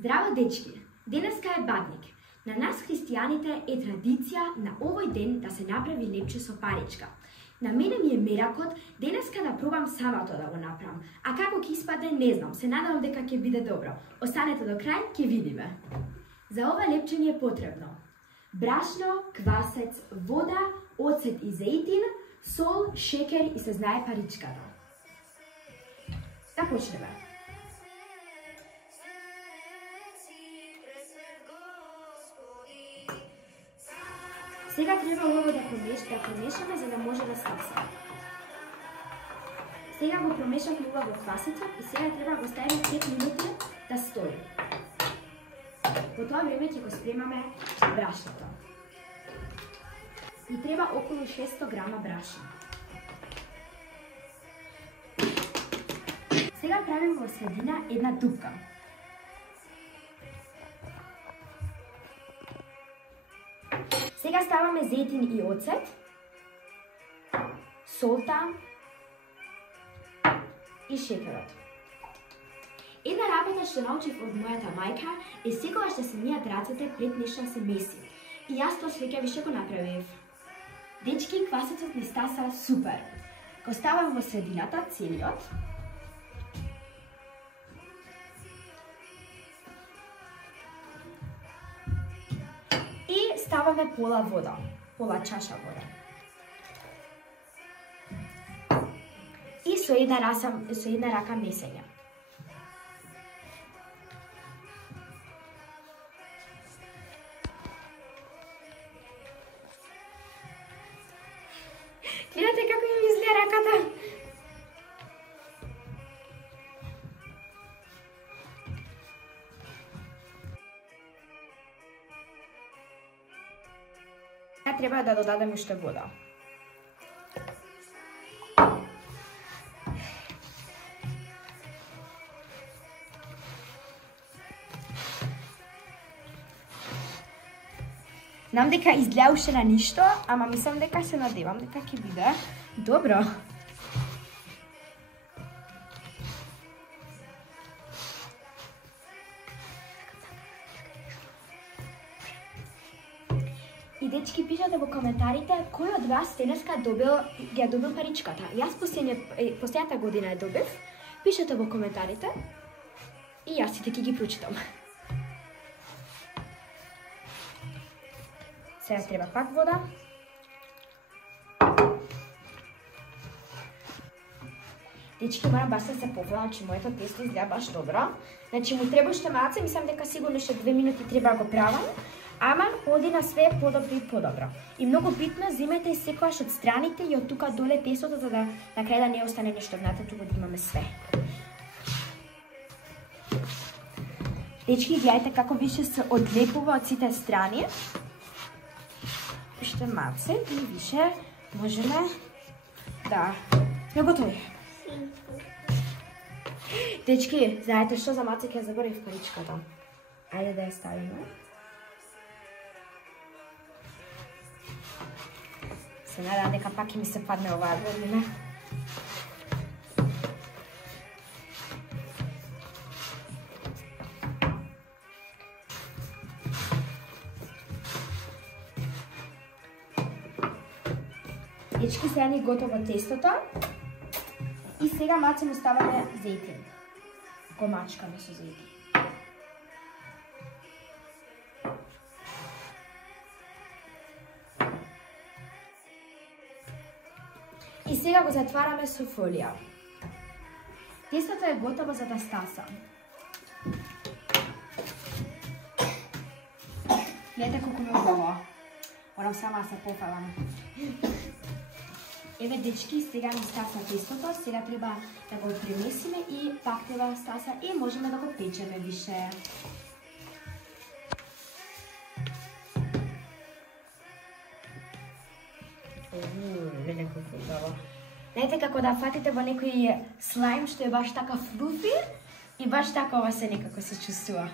Здраво, дечки! Денеска е бадник. На нас, христијаните, е традиција на овој ден да се направи лепче со паричка. На мене ми е меракот денеска да пробам самото да го направам. А како ќе испадне, не знам. Се надевам дека ќе биде добро. Останете до крај, ќе видиме. За ова лепче ни е потребно брашно, квасец, вода, оцет и зејтин, сол, шекер и се знае паричката. Да почнеме. Сега треба ово да промешаме за да може да стаса. Сега го промешавме ова во квасецот и сега треба да го ставиме 5 минути да стои. Во тоа време ќе го спремаме брашното. И треба околу 600 грама брашно. Сега правим во средина една дупка. Сега ставаме зејтин и оцет, солта и шекерот. Една работа што научив од мојата мајка е секогаш да се мијат рацете пред нешто да се меси. И јас тоа свеќа више го направив. Дечки, квасецот ми стаса супер. Го ставам во средината целиот. И ставаме пола вода, пола чаша вода. И со една рака месење. Гледате како ми изгледа раката. Треба да додадеме уште вода. Знам дека изгледа уште на ништо, ама мислам дека се надевам дека ќе биде добро. И дечки, пишете во коментарите кој од вас денеска ја добил паричката. Јас последната година ја добив. Пишете во коментарите и јас сите ќе ги прочитам. Сега треба пак вода. Дечки, морам баш да се погледам, че моето тесто изгледа баш добро. Значи му треба уште малце, мислам дека сигурно уште 2 минути треба да го правам. Ама оди на све подобро и подобро. И многу битно, земете секојаш од страните и од тука доле тестото, за да на крај да не остане нешто внатре, туку да имаме све. Дечки, гледайте како више се одлепува од сите страни. Уште малце и више можеме да сме готови. Дечки, знаете што, за малце ќе заборев паричката. Ајде да ја ставиме. Се надам дека пак ќе ми се падне оваа година. Дечки, сега ни готово тестото. И сега малце му ставаме зејтин. Го мачкаме со зејтин. И сега го затвараме со фолија. Тестото е готово за да стаса. Гледате колку ме убаво. Морам сама да се пофалам. Еве, дечки, сега ни стаса тестото, сега треба да го премесиме и пак треба да стаса и можеме да го печеме више. Виде колку убаво. Знаете како да фатите во некој слайм што е баш така флуфи и баш така ова се некако се чувствува.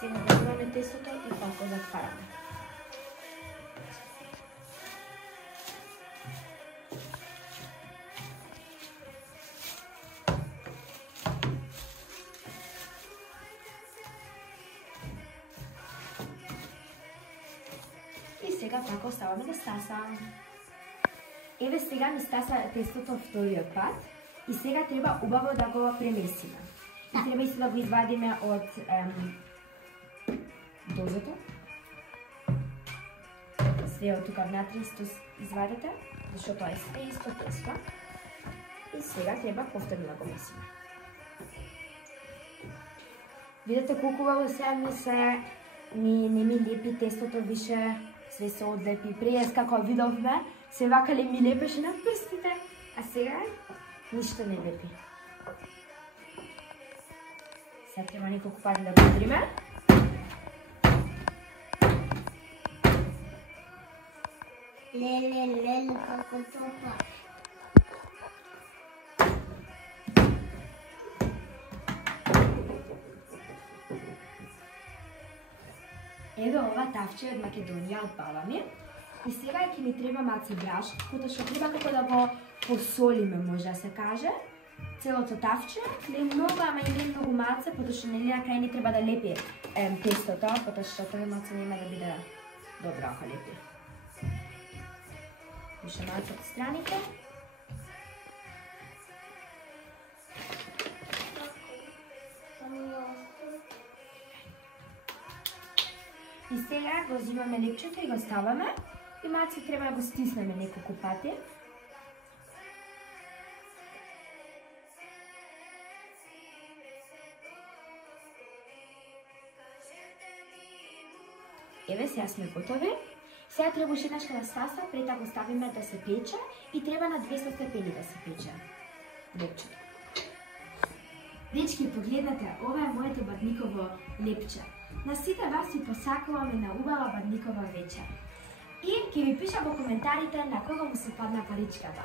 Сега го имаме тестото и пак го затвараме. И сега така оставаме да стаса. Еве сега ми стаса тестото вториот пат и сега треба убаво да го премесиме. И треба исто да го извадиме од дозото. Све од тука внатре исто извадете, зашто тоа е све исто тесто. И сега треба повторно да го месиме. Видете колку убаво сега не ми лепи тестото више, све се одлепи. Прејас како видовме, се вака ли ми лепеше на прстите, а сега ништо не лепи. Сега треба неколку пати да го удриме. Леле, како топа. Еве ова тавче од Македонија од баба ми. И сега ќе ни треба малце брашно, потоа што треба како да го посолиме, може да се каже. Целото тавче, не многу, ама и не многу малце, потоа што нели на крај ни треба да лепи тестото, потоа што тоа малце нема да биде добро ако лепи. Уште малце од страните. И сега го взимаме лепчето и го ставаме. И малце треба да го стиснеме неколку пати. Еве, сега сме готови. Сега треба уште еднаш да стаса, пред да го ставиме да се пече и треба на 200 степени да се пече лепчето. Дечки, погледнете, ова е моето бадниково лепче. На сите вас ви посакуваме на убава бадникова вечер. И ќе ви пишам во коментарите на кого му се падна паричката.